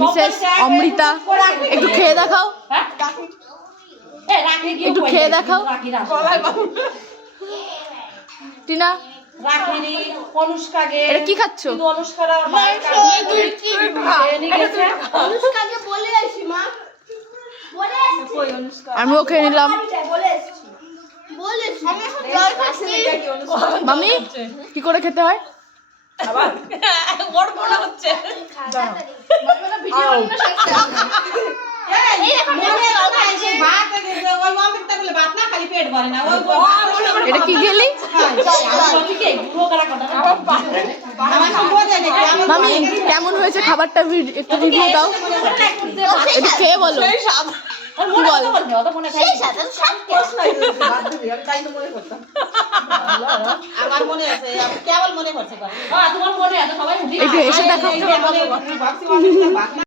Mrs Amrita একটু খেয়ে দেখাও, একটু খেয়ে দেখাও। টিনা এটা কি খাচ্ছ? আমিও খেয়ে নিলাম। মামি কি করে খেতে হয়? এটা কি গেলি মামি? কেমন হয়েছে খাবারটা একটু রিভিউ দাও, একটু খেয়ে বলো। আমার মনে আছে, কেবল মনে করছে। একটু এসে দেখো।